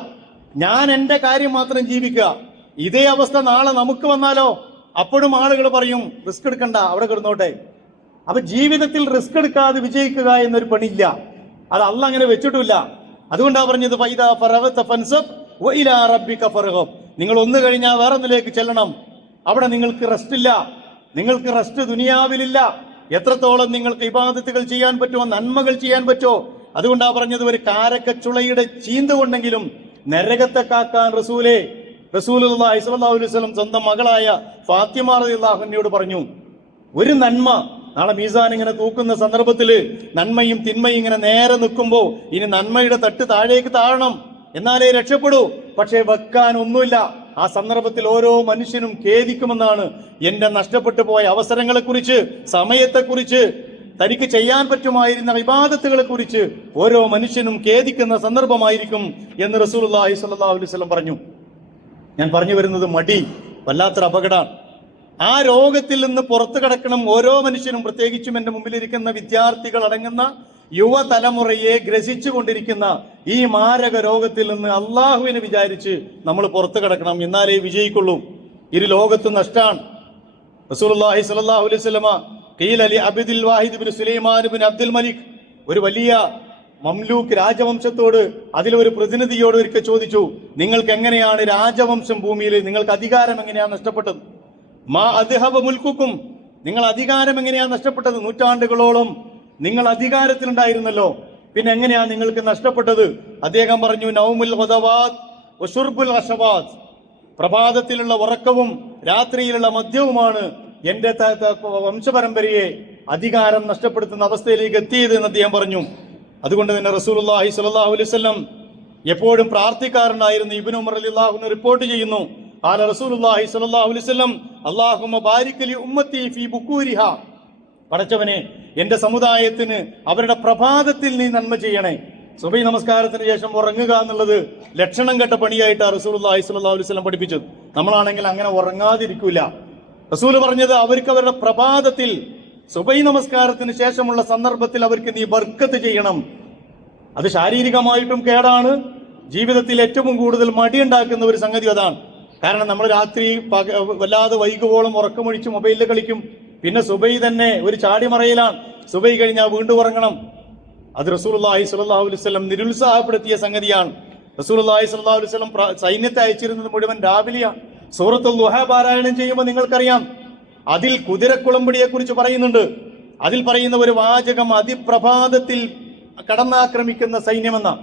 ഞാൻ എന്റെ കാര്യം മാത്രം ജീവിക്കുക. ഇതേ അവസ്ഥ നാളെ നമുക്ക് വന്നാലോ? അപ്പോഴും ആളുകൾ പറയും റിസ്ക് എടുക്കണ്ട അവിടെ കിടന്നോട്ടെ. അപ്പൊ ജീവിതത്തിൽ റിസ്ക് എടുക്കാതെ വിജയിക്കുക എന്നൊരു പണിയില്ല. അത് അല്ല അങ്ങനെ വെച്ചിട്ടില്ല. അതുകൊണ്ടാ പറഞ്ഞത്. നിങ്ങൾ ഒന്ന് കഴിഞ്ഞാൽ വേറെ ഒന്നിലേക്ക് ചെല്ലണം. അവിടെ നിങ്ങൾക്ക് റെസ്റ്റ് ഇല്ല. നിങ്ങൾക്ക് റെസ്റ്റ് ദുനിയാവിലില്ല. എത്രത്തോളം നിങ്ങൾക്ക് ഇബാദത്തുകൾ ചെയ്യാൻ പറ്റുമോ നന്മകൾ ചെയ്യാൻ പറ്റുമോ അതുകൊണ്ടാ പറഞ്ഞത് ഒരു കാരക്കച്ചുളയുടെ ചീന്ത കൊണ്ടെങ്കിലും നരകത്തെ കാക്കാൻ റസൂലെ അലൈഹി വസല്ലം സ്വന്തം മകളായ ഫാത്തിമ പറഞ്ഞു ഒരു നന്മ നാളെ മീസാൻ ഇങ്ങനെ തൂക്കുന്ന സന്ദർഭത്തിൽ നന്മയും തിന്മയും ഇങ്ങനെ നേരെ നിൽക്കുമ്പോൾ ഇനി നന്മയുടെ തട്ട് താഴേക്ക് താഴണം. എന്നാലേ രക്ഷപ്പെടൂ. പക്ഷേ വെക്കാൻ ഒന്നുമില്ല. ആ സന്ദർഭത്തിൽ ഓരോ മനുഷ്യനും ഖേദിക്കുമെന്നാണ് എന്റെ നഷ്ടപ്പെട്ടു പോയ അവസരങ്ങളെക്കുറിച്ച് സമയത്തെക്കുറിച്ച് തനിക്ക് ചെയ്യാൻ പറ്റുമായിരുന്ന വിവാദത്തുകളെ കുറിച്ച് ഓരോ മനുഷ്യനും ഖേദിക്കുന്ന സന്ദർഭമായിരിക്കും എന്ന് സ്വല്ലല്ലാഹു അലൈഹി വസല്ലം പറഞ്ഞു. ഞാൻ പറഞ്ഞു വരുന്നത് മടി വല്ലാത്തൊരു അപകടമാണ്. ആ രോഗത്തിൽ നിന്ന് പുറത്തു കിടക്കണം ഓരോ മനുഷ്യനും. പ്രത്യേകിച്ചും എന്റെ മുമ്പിലിരിക്കുന്ന വിദ്യാർത്ഥികൾ അടങ്ങുന്ന യുവതലമുറയെ ഗ്രസിച്ചു കൊണ്ടിരിക്കുന്ന ഈ മാരക രോഗത്തിൽ നിന്ന് അള്ളാഹുവിനെ വിചാരിച്ച് നമ്മൾ പുറത്തു കിടക്കണം. എന്നാലേ വിജയിക്കുള്ളൂ. ഇരു ലോകത്തും നഷ്ടമാണ് റസൂലുള്ളാഹി സ്വല്ലല്ലാഹു അലൈഹി വസല്ലമ വാഹിദ് സുലൈമാൻ അബ്ദുൽ മലിക്. ഒരു വലിയ മംലൂക്ക് രാജവംശത്തോട് അതിലൊരു പ്രതിനിധിയോട് ഒരിക്കൽ ചോദിച്ചു നിങ്ങൾക്ക് എങ്ങനെയാണ് രാജവംശം ഭൂമിയിൽ നിങ്ങൾക്ക് അധികാരം എങ്ങനെയാണ് നഷ്ടപ്പെട്ടത്? മാ അദ്ഹബ മുൽക്കുക്കും നിങ്ങൾ അധികാരം എങ്ങനെയാണ് നഷ്ടപ്പെട്ടത്? നൂറ്റാണ്ടുകളോളം നിങ്ങൾ അധികാരത്തിലുണ്ടായിരുന്നല്ലോ പിന്നെ എങ്ങനെയാണ് നിങ്ങൾക്ക് നഷ്ടപ്പെട്ടത്? അദ്ദേഹം പറഞ്ഞു നൗമുൽ പ്രഭാതത്തിലുള്ള ഉറക്കവും രാത്രിയിലുള്ള മദ്യവുമാണ് എന്റെ വംശപരമ്പരയെ അധികാരം നഷ്ടപ്പെടുത്തുന്ന അവസ്ഥയിലേക്ക് എത്തിയത് എന്ന് അദ്ദേഹം പറഞ്ഞു. അതുകൊണ്ട് തന്നെ റസൂലുള്ളാഹി സ്വല്ലല്ലാഹു അലൈഹി വസല്ലം എപ്പോഴും പ്രാർത്ഥിക്കാറുണ്ടായിരുന്നു. ഇബ്നു ഉമർ റളിയല്ലാഹു റിപ്പോർട്ട് ചെയ്യുന്നു. ആല റസൂലുള്ളാഹി സ്വല്ലല്ലാഹു അലൈഹി വസല്ലം ബാരിക്ലി ഉമ്മത്തി പടച്ചവനെ എന്റെ സമുദായത്തിന് അവരുടെ പ്രഭാതത്തിൽ നീ നന്മ ചെയ്യണേ. സുബൈ നമസ്കാരത്തിന് ശേഷം ഉറങ്ങുക എന്നുള്ളത് ലക്ഷണം കെട്ട പണിയായിട്ടാണ് റസൂൽ അലൈഹി സ്വല്ലല്ലാഹു അലൈഹി വസല്ലം പഠിപ്പിച്ചത്. നമ്മളാണെങ്കിൽ അങ്ങനെ ഉറങ്ങാതിരിക്കൂല. റസൂൽ പറഞ്ഞത് അവർക്ക് അവരുടെ പ്രഭാതത്തിൽ സുബൈ നമസ്കാരത്തിന് ശേഷമുള്ള സന്ദർഭത്തിൽ അവർക്ക് നീ ബർക്കത്ത് ചെയ്യണം. അത് ശാരീരികമായിട്ടും കേടാണ്. ജീവിതത്തിൽ ഏറ്റവും കൂടുതൽ മടിയുണ്ടാക്കുന്ന ഒരു സംഗതി അതാണ്. കാരണം നമ്മൾ രാത്രി വല്ലാതെ വൈകുവോളം ഉറക്കമൊഴിച്ച് മൊബൈലിൽ കളിക്കും. പിന്നെ സുബൈ തന്നെ ഒരു ചാടിമറയിലാണ്. സുബൈ കഴിഞ്ഞാൽ വീണ്ടും ഉറങ്ങണം. അത് റസൂലുള്ളാഹി സ്വല്ലല്ലാഹു അലൈഹി വസല്ലം നിരുത്സാഹപ്പെടുത്തിയ സംഗതിയാണ്. റസൂലുള്ളാഹി സ്വല്ലല്ലാഹു അലൈഹി വസല്ലം സൈന്യത്തെ അയച്ചിരുന്നത് മുഴുവൻ രാവിലെയാണ്. സൂറത്തുൽ ദുഹ പാരായണം ചെയ്യുമ്പോൾ നിങ്ങൾക്കറിയാം. അതിൽ കുതിരക്കുളമ്പടിയെ കുറിച്ച് പറയുന്നുണ്ട്. അതിൽ പറയുന്ന ഒരു വാചകം അതിപ്രഭാതത്തിൽ കടന്നാക്രമിക്കുന്ന സൈന്യമെന്ന.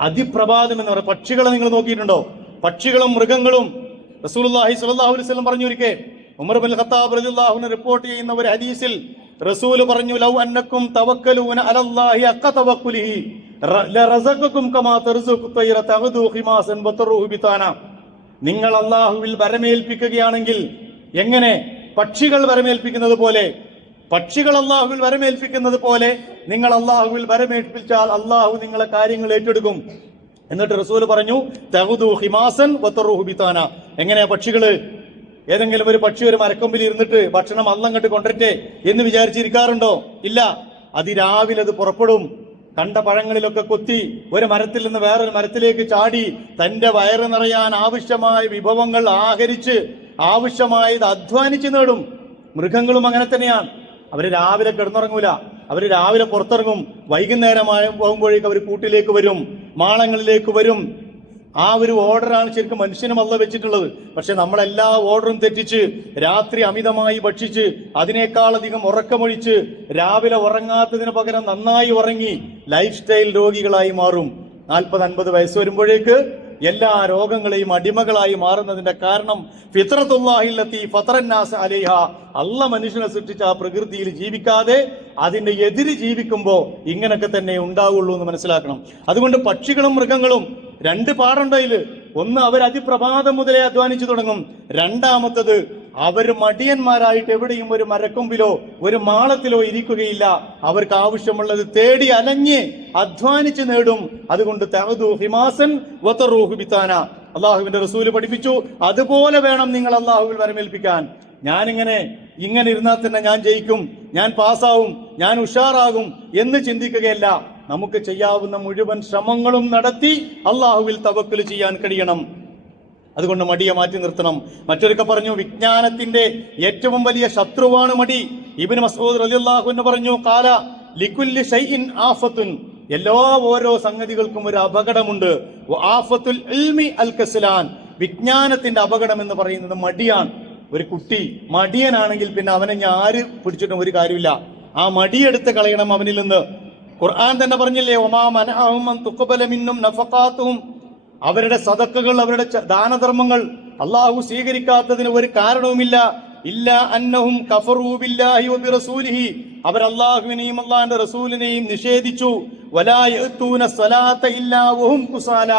അതിപ്രഭാതം എന്ന് പറയുന്നത് പക്ഷികളെ നിങ്ങൾ നോക്കിയിട്ടുണ്ടോ? പക്ഷികളും മൃഗങ്ങളും. റസൂലുള്ളാഹി സ്വല്ലല്ലാഹു അലൈഹി വസല്ലം പറഞ്ഞു ഒരിക്കൽ ഉമർ ബിൻ ഖത്താബ് റളിയല്ലാഹു റിപ്പോർട്ട് ചെയ്യുന്ന ഒരു ഹദീസിൽ റസൂൽ പറഞ്ഞു ലൗ അന്നക്കും തവക്കലൂന അലല്ലാഹി അക്ക തവക്കുലിഹി. ലറസഖക്കും കമാ തർസുഖു തൈറ തഗ്ദു ഖിമാസൻ വതറുഹു ബിതാന. നിങ്ങൾ അള്ളാഹുവിൽ വരമേൽപ്പിക്കുകയാണെങ്കിൽ എങ്ങനെ പക്ഷികൾ വരമേൽപ്പിക്കുന്നത് പോലെ പക്ഷികൾ അള്ളാഹുവിൽ വരമേൽപ്പിക്കുന്നത് പോലെ നിങ്ങൾ അള്ളാഹുവിൽ വരമേൽപ്പിച്ചാൽ അള്ളാഹു നിങ്ങളെ കാര്യങ്ങൾ ഏറ്റെടുക്കും. എന്നിട്ട് റസൂൽ പറഞ്ഞു തഹുദു ഹിമാസൻ ബിത്താന എങ്ങനെയാ പക്ഷികൾ ഏതെങ്കിലും ഒരു പക്ഷി ഒരു മരക്കൊമ്പിൽ ഇരുന്നിട്ട് ഭക്ഷണം അന്നങ്ങട്ട് കൊണ്ടിരട്ടെ എന്ന് വിചാരിച്ചിരിക്കാറുണ്ടോ? ഇല്ല. അതിരാവിലെ അത് പുറപ്പെടും. കണ്ട പഴങ്ങളിലൊക്കെ കൊത്തി ഒരു മരത്തിൽ നിന്ന് വേറൊരു മരത്തിലേക്ക് ചാടി തന്റെ വയറ് നിറയാൻ ആവശ്യമായ വിഭവങ്ങൾ ആഹരിച്ച് ആവശ്യമായത് അധ്വാനിച്ച് നേടും. മൃഗങ്ങളും അങ്ങനെ തന്നെയാണ്. അവർ രാവിലെ കിടന്നുറങ്ങൂല. അവർ രാവിലെ പുറത്തിറങ്ങും. വൈകുന്നേരമായ പോകുമ്പോഴേക്ക് അവർ കൂട്ടിലേക്ക് വരും. മാളങ്ങളിലേക്ക് വരും. ആ ഒരു ഓർഡറാണ് ശരിക്കും മനുഷ്യനും അല്ല വെച്ചിട്ടുള്ളത്. പക്ഷെ നമ്മളെല്ലാ ഓർഡറും തെറ്റിച്ച് രാത്രി അമിതമായി ഭക്ഷിച്ച് അതിനേക്കാളധികം ഉറക്കമൊഴിച്ച് രാവിലെ ഉറങ്ങാത്തതിന് പകരം നന്നായി ഉറങ്ങി ലൈഫ് സ്റ്റൈൽ രോഗികളായി മാറും. നാൽപ്പത് അൻപത് വയസ്സ് വരുമ്പോഴേക്ക് എല്ലാ രോഗങ്ങളെയും അടിമകളായി മാറുന്നതിന്റെ കാരണം ഫിത്രത്തുല്ലാഹില്ലത്തി ഫത്രന്നാസ് അലേഹ. അല്ല മനുഷ്യനെ സൃഷ്ടിച്ച ആ പ്രകൃതിയിൽ ജീവിക്കാതെ അതിന്റെ എതിര് ജീവിക്കുമ്പോൾ ഇങ്ങനൊക്കെ തന്നെ ഉണ്ടാവുള്ളൂ എന്ന് മനസ്സിലാക്കണം. അതുകൊണ്ട് പക്ഷികളും മൃഗങ്ങളും രണ്ട് പാടുണ്ടതിൽ ഒന്ന് അവർ അതിപ്രഭാതം മുതലേ അധ്വാനിച്ചു തുടങ്ങും. രണ്ടാമത്തത് അവർ മടിയന്മാരായിട്ട് എവിടെയും ഒരു മരക്കൊമ്പിലോ ഒരു മാളത്തിലോ ഇരിക്കുകയില്ല. അവർക്ക് ആവശ്യമുള്ളത് തേടി അലഞ്ഞ് അധ്വാനിച്ച് നേടും. അതുകൊണ്ട് ഹിമാസൻ ബിത്താന അള്ളാഹുവിന്റെ റസൂൽ പഠിപ്പിച്ചു. അതുപോലെ വേണം നിങ്ങൾ അള്ളാഹുവിൽ വരമേൽപ്പിക്കാൻ. ഞാനിങ്ങനെ ഇങ്ങനെ ഇരുന്നാൽ തന്നെ ഞാൻ ജയിക്കും. ഞാൻ പാസ്സാവും. ഞാൻ ഉഷാറാകും എന്ന് ചിന്തിക്കുകയല്ല. നമുക്ക് ചെയ്യാവുന്ന മുഴുവൻ ശ്രമങ്ങളും നടത്തി അള്ളാഹുവിൽ തവക്കൽ ചെയ്യാൻ കഴിയണം. അതുകൊണ്ട് മടിയെ മാറ്റി നിർത്തണം. മറ്റൊരുക്കെ പറഞ്ഞു വിജ്ഞാനത്തിന്റെ ഏറ്റവും വലിയ ശത്രുവാണ് മടി. ഇബിൻ മസൂദ് റളിയല്ലാഹു എന്ന് പറഞ്ഞു കാല ലിക്കുല്ലി ഷൈഇൻ ആഫത്തുൻ. എല്ലാ ഓരോ സംഗതികൾക്കും ഒരു അപകടമുണ്ട്. ആഫത്തുൽ ഇൽമി അൽ കസ്ലാൻ. വിജ്ഞാനത്തിന്റെ അപകടം എന്ന് പറയുന്നത് മടിയാണ്. ഒരു കുട്ടി മടിയനാണെങ്കിൽ പിന്നെ അവനെ ഞാൻ ആര് പിടിച്ചിട്ടും ഒരു കാര്യമില്ല. ആ മടിയെടുത്ത് കളയണം അവനിൽ നിന്ന്. ഖുർആൻ തന്നെ പറഞ്ഞില്ലേ ഒമാ അവരുടെ സദക്കകൾ അവരുടെ ദാനധർമ്മങ്ങൾ അള്ളാഹു സ്വീകരിക്കാത്തതിന് ഒരു കാരണവുമില്ല. ഇല്ല അന്നഹും കഫറൂ ബില്ലാഹി വബിറസൂലിഹി അവർ അള്ളാഹുവിനെയും അള്ളാഹിന്റെ റസൂലിനെയും നിഷേധിച്ചു. വലായത്തൂന സ്വലാത്ത ഇല്ലാ വഹും കുസാല.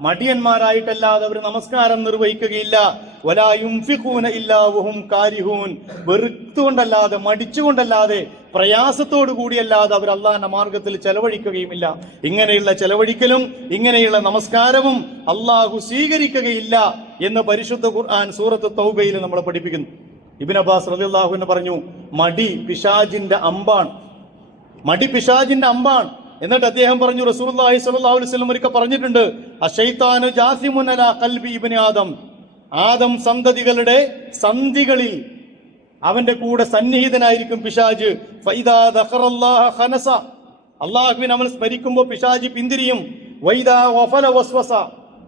മടിയന്മാരായിട്ടല്ലാതെ അവർ നമസ്കാരം നിർവഹിക്കുകയില്ല. വലാ യുംഫിഖൂന ഇല്ലാ വഹും കാരിഹൂൻ. വെറുത്തുകൊണ്ടല്ലാതെ മടിച്ചുകൊണ്ടല്ലാതെ പ്രയാസത്തോടു കൂടിയല്ലാതെ അവർ അള്ളാഹിന്റെ മാർഗത്തിൽ ചെലവഴിക്കുകയുമില്ല. ഇങ്ങനെയുള്ള ചെലവഴിക്കലും ഇങ്ങനെയുള്ള നമസ്കാരവും അള്ളാഹു സ്വീകരിക്കുകയില്ല എന്ന് പരിശുദ്ധ ഖുർആൻ സൂറത്ത് തൗബയിൽ നമ്മളെ പഠിപ്പിക്കുന്നു. ഇബിൻ അബ്ബാസ് റളിയല്ലാഹു അൻഹു പറഞ്ഞു മടി പിശാജിന്റെ അമ്പാണ്. മടി പിശാജിന്റെ അമ്പാണ്. എന്നിട്ട് അദ്ദേഹം പറഞ്ഞു റസൂലുള്ളാഹി സ്വല്ലല്ലാഹു അലൈഹി വസല്ലം ഒരിക്കൽ പറഞ്ഞിട്ടുണ്ട് അശൈത്താനു ജാസിമുൻ അലാ ഖൽബി ഇബ്നു ആദം. ആദം സന്തതികളുടെ സന്ധികളിൽ അവന്റെ കൂടെ സന്നിഹിതനായിരിക്കും പിശാജ്. അള്ളാഹുവിനെ അവൻ സ്മരിക്കുമ്പോൾ പിശാജ് പിന്തിരിയും.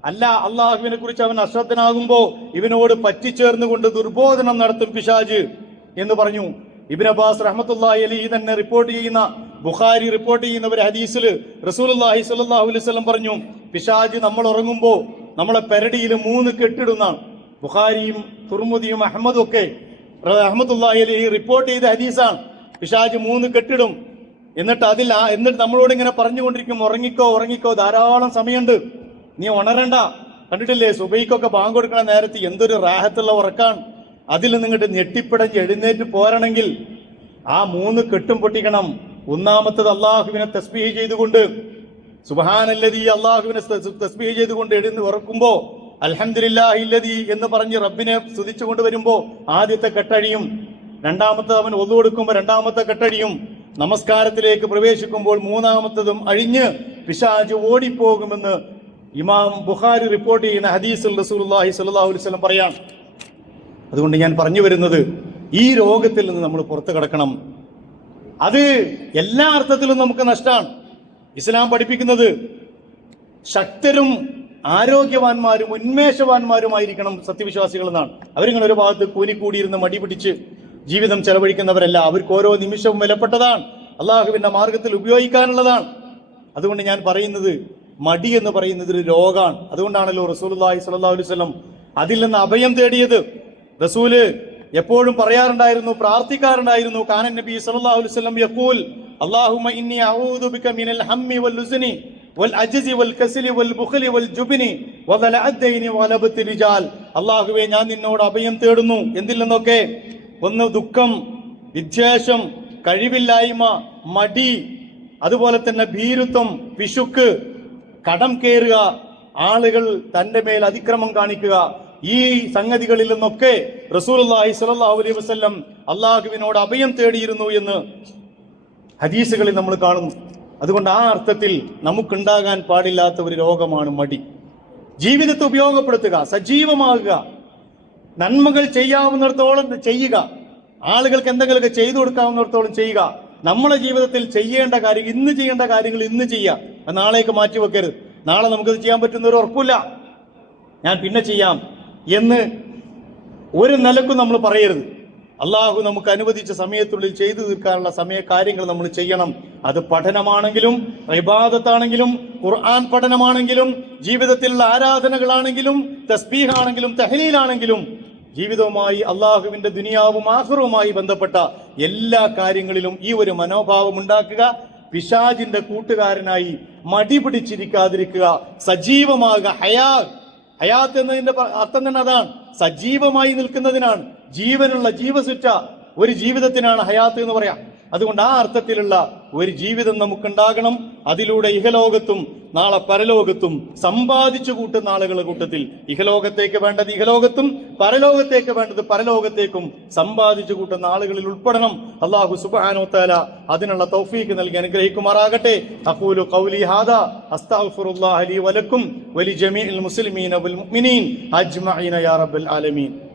അല്ല അള്ളാഹുവിനെ കുറിച്ച് അവൻ അശ്രദ്ധനാകുമ്പോ ഇവനോട് പറ്റിച്ചേർന്നുകൊണ്ട് ദുർബോധനം നടത്തും പിശാജ് എന്ന് പറഞ്ഞു. ഇബിൻ അബ്ബാസ് റഹ്മത്തുള്ളാഹി അലി തന്നെ റിപ്പോർട്ട് ചെയ്യുന്ന ബുഖാരി റിപ്പോർട്ട് ചെയ്യുന്ന ഒരു ഹദീസിൽ റസൂലുള്ളാഹി സ്വല്ലല്ലാഹു അലൈഹി വസല്ലം പറഞ്ഞു പിശാജ് നമ്മൾ ഉറങ്ങുമ്പോൾ നമ്മളെ പെരടിയിൽ മൂന്ന് കെട്ടിടുന്നാണ്. ബുഖാരിയും തുർമുദിയും അഹമ്മദും ഒക്കെ അഹമ്മദുല്ലാഹി അലൈഹി റിപ്പോർട്ട് ചെയ്ത ഹദീസാണ്. പിശാജ് മൂന്ന് കെട്ടിടും. എന്നിട്ട് അതിൽ എന്നിട്ട് നമ്മളോട് ഇങ്ങനെ പറഞ്ഞുകൊണ്ടിരിക്കും ഉറങ്ങിക്കോ ഉറങ്ങിക്കോ ധാരാളം സമയമുണ്ട്. നീ ഉണരണ്ട. കണ്ടിട്ടില്ലേ? സുബൈക്കൊക്കെ ബാങ്ക് കൊടുക്കണ നേരത്ത് എന്തൊരു റാഹത്തുള്ള ഉറക്കാണ്. അതിൽ നിന്നിട്ട് ഞെട്ടിപ്പിടഞ്ഞ് എഴുന്നേറ്റ് പോരണമെങ്കിൽ ആ മൂന്ന് കെട്ടും പൊട്ടിക്കണം. ഒന്നാമത്തത് അള്ളാഹുവിനെ തസ്ബീഹ് ചെയ്തുകൊണ്ട് സുബഹാനല്ലതി അള്ളാഹുവിനെ തസ്ബീഹ് ചെയ്തുകൊണ്ട് എഴുന്ന് ഉറക്കുമ്പോ അൽഹംദുലില്ലാഹില്ലതി എന്ന് പറഞ്ഞ് റബ്ബിനെ സ്തുതിച്ചു കൊണ്ടുവരുമ്പോൾ ആദ്യത്തെ കെട്ടഴിയും രണ്ടാമത്തെ അവൻ ഒതു രണ്ടാമത്തെ കെട്ടഴിയും നമസ്കാരത്തിലേക്ക് പ്രവേശിക്കുമ്പോൾ മൂന്നാമത്തതും അഴിഞ്ഞ് പിശാജ് ഓടിപ്പോകുമെന്ന് ഇമാം ബുഖാരി റിപ്പോർട്ട് ചെയ്യുന്ന ഹദീസുൽ റസൂലുള്ളാഹി സ്വല്ലല്ലാഹു അലൈഹി വസല്ലം പറയാണ് അതുകൊണ്ട് ഞാൻ പറഞ്ഞു വരുന്നത് ഈ രോഗത്തിൽ നിന്ന് നമ്മൾ പുറത്തു കിടക്കണം. അത് എല്ലാ അർത്ഥത്തിലും നമുക്ക് നഷ്ടമാണ് ഇസ്ലാം പഠിപ്പിക്കുന്നത് ശക്തരും ആരോഗ്യവാന്മാരും ഉന്മേഷവാന്മാരുമായിരിക്കണം സത്യവിശ്വാസികൾ എന്നാണ് അവരിങ്ങനെ ഒരു ഭാഗത്ത് കൂലിക്കൂടിയിരുന്ന് മടി പിടിച്ച് ജീവിതം ചെലവഴിക്കുന്നവരല്ല അവർക്ക് ഓരോ നിമിഷവും വിലപ്പെട്ടതാണ്. അള്ളാഹുവിന്റെ മാർഗത്തിൽ ഉപയോഗിക്കാനുള്ളതാണ്. അതുകൊണ്ട് ഞാൻ പറയുന്നത് മടി എന്ന് പറയുന്നത് ഒരു രോഗമാണ് അതുകൊണ്ടാണല്ലോ സ്വല്ലല്ലാഹു അലൈഹി വസല്ലം അതിൽ നിന്ന് അഭയം തേടിയത്. റസൂൽ എപ്പോഴും പറയാറുണ്ടായിരുന്നു പ്രാർത്ഥിക്കാറുണ്ടായിരുന്നു കാനൻ നബി സല്ലല്ലാഹു അലൈഹി വസല്ലം ഞാൻ നിന്നോട് അഭയം തേടുന്നു. എന്തിൽ ഒന്ന് ദുഃഖം വിദ്വേഷം കഴിവില്ലായ്മ മടി അതുപോലെ തന്നെ ഭീരുത്വം പിശുക്ക് കടം കയറുക ആളുകൾ തന്റെ മേൽ അതിക്രമം കാണിക്കുക. ഈ സംഗതികളിൽ നിന്നൊക്കെ റസൂലുള്ളാഹി സ്വല്ലല്ലാഹു അലൈഹി വസല്ലം അള്ളാഹുവിനോട് അഭയം തേടിയിരുന്നു എന്ന് ഹദീസുകളിൽ നമ്മൾ കാണുന്നു. അതുകൊണ്ട് ആ അർത്ഥത്തിൽ നമുക്കുണ്ടാകാൻ പാടില്ലാത്ത ഒരു രോഗമാണ് മടി. ജീവിതത്തെ ഉപയോഗപ്പെടുത്തുക സജീവമാകുക നന്മകൾ ചെയ്യാവുന്നിടത്തോളം ചെയ്യുക ആളുകൾക്ക് എന്തെങ്കിലുമൊക്കെ ചെയ്തു കൊടുക്കാവുന്നിടത്തോളം ചെയ്യുക നമ്മളെ ജീവിതത്തിൽ ചെയ്യേണ്ട കാര്യം ഇന്ന് ചെയ്യേണ്ട കാര്യങ്ങൾ ഇന്ന് ചെയ്യുക നാളേക്ക് മാറ്റി വെക്കരുത് നാളെ നമുക്കത് ചെയ്യാൻ പറ്റുന്ന ഒരു ഉറപ്പില്ല. ഞാൻ പിന്നെ ചെയ്യാം. എന്ന് ഒരു നിലക്കും നമ്മൾ പറയരുത്. അള്ളാഹു നമുക്ക് അനുവദിച്ച സമയത്തുള്ളിൽ ചെയ്തു തീർക്കാനുള്ള സമയ കാര്യങ്ങൾ നമ്മൾ ചെയ്യണം. അത് പഠനമാണെങ്കിലും ഇബാദത്താണെങ്കിലും ഖുർആൻ പഠനമാണെങ്കിലും ജീവിതത്തിലുള്ള ആരാധനകളാണെങ്കിലും തസ്ബീഹാണെങ്കിലും തഹലീലാണെങ്കിലും ജീവിതവുമായി അള്ളാഹുവിന്റെ ദുനിയാവും ആഹ്റവുമായി ബന്ധപ്പെട്ട എല്ലാ കാര്യങ്ങളിലും ഈ ഒരു മനോഭാവം ഉണ്ടാക്കുക പിശാജിന്റെ കൂട്ടുകാരനായി മടി പിടിച്ചിരിക്കാതിരിക്കുക സജീവമാകുക ഹയാ ഹയാത്ത് എന്നതിന്റെ അർത്ഥം തന്നെ അതാണ്. സജീവമായി നിൽക്കുന്നതിനാണ്. ജീവനുള്ള ജീവസുറ്റ ഒരു ജീവിതത്തിനാണ് ഹയാത്ത് എന്ന് പറയാം. അതുകൊണ്ട് ആ അർത്ഥത്തിലുള്ള ഒരു ജീവിതം നമുക്കുണ്ടാകണം. അതിലൂടെ ഇഹലോകത്തും നാളെ പരലോകത്തും സമ്പാദിച്ചു കൂട്ടുന്ന ആളുകളുടെ കൂട്ടത്തിൽ ഇഹലോകത്തേക്ക് വേണ്ടത് ഇഹലോകത്തും പരലോകത്തേക്ക് വേണ്ടത് പരലോകത്തേക്കും സമ്പാദിച്ചു കൂട്ടുന്ന ആളുകളിൽ ഉൾപ്പെടണം. അള്ളാഹു സുബാനോ താല അതിനുള്ള തൗഫീക്ക് നൽകി അനുഗ്രഹിക്കുമാറാകട്ടെ. അഖൂലു ഖൗലി ഹാദാ അസ്തഗ്ഫിറുല്ലാഹ വലക്കും വലി ജമീഇൽ മുസ്ലിമീന വൽ മുഅ്മിനീൻ. അജ്മഈന യാ റബ്ബൽ ആലമീൻ.